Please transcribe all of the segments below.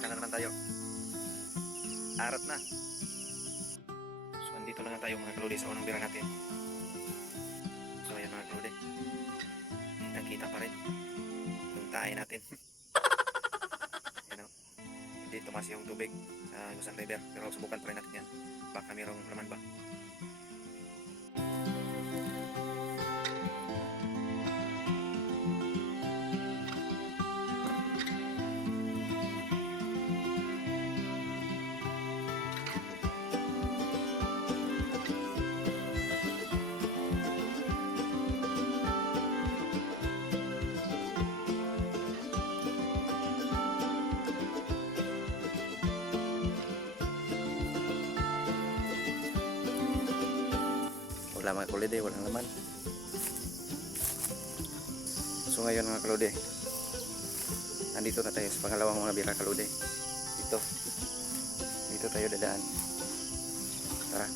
Ulit na naman tayo. Arat na. So andito na nga tayo mga kaludi sa unang bira natin. So ayan mga kaludi, nakita pa rin yung tae natin. Yan o, hindi tumas yung tubig sa Gusan River, pero subukan pa rin natin yan, baka mayroong laman ba. Wala mga kaludi, walang laman. So ngayon mga kaludi, nandito na tayo sa pangalawang mga bira kaludi. Dito tayo dadaan. Tara.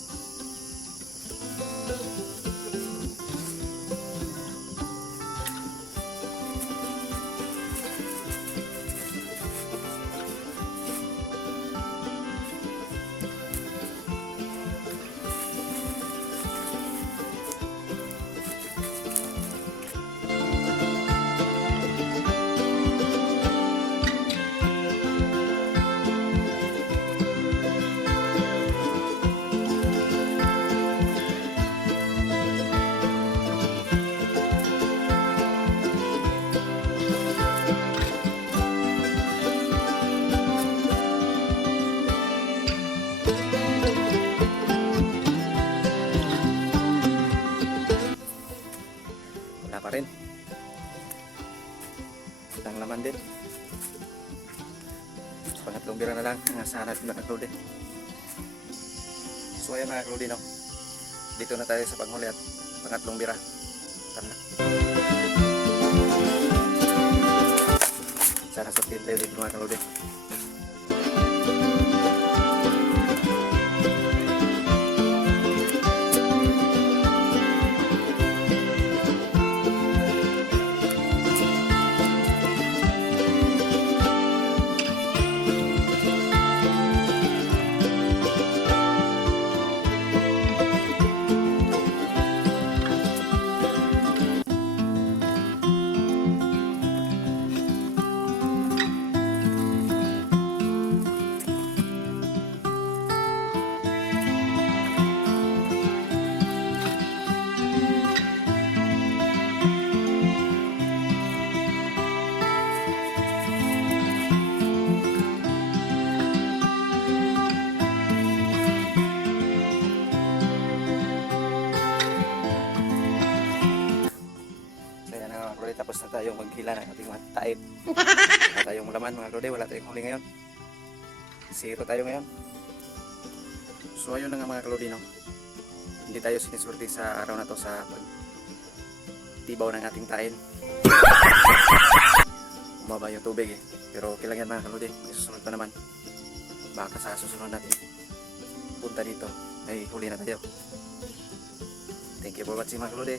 Pa rin. Ang laman din. Pangatlong bira na lang ang asahan natin mga kaludi. So ayan mga kaludi, no? Dito na tayo sa panghuli at pangatlong bira. Tara na. Sana sutin tayo dito mga kaludi. Tapos na tayong maghila ng ating mga taib. Wala tayong laman mga kaludi, wala tayong huli ngayon. Zero tayo ngayon. So ayun na nga mga kaludi, no? Hindi tayo siniswerte sa araw na to sa pagtibaw ng ating tain. Umaba yung tubig eh. Pero kailangan mga kaludi, may susunod pa naman. Baka sa susunod natin punta dito ay huli na tayo. Thank you for watching mga kaludi.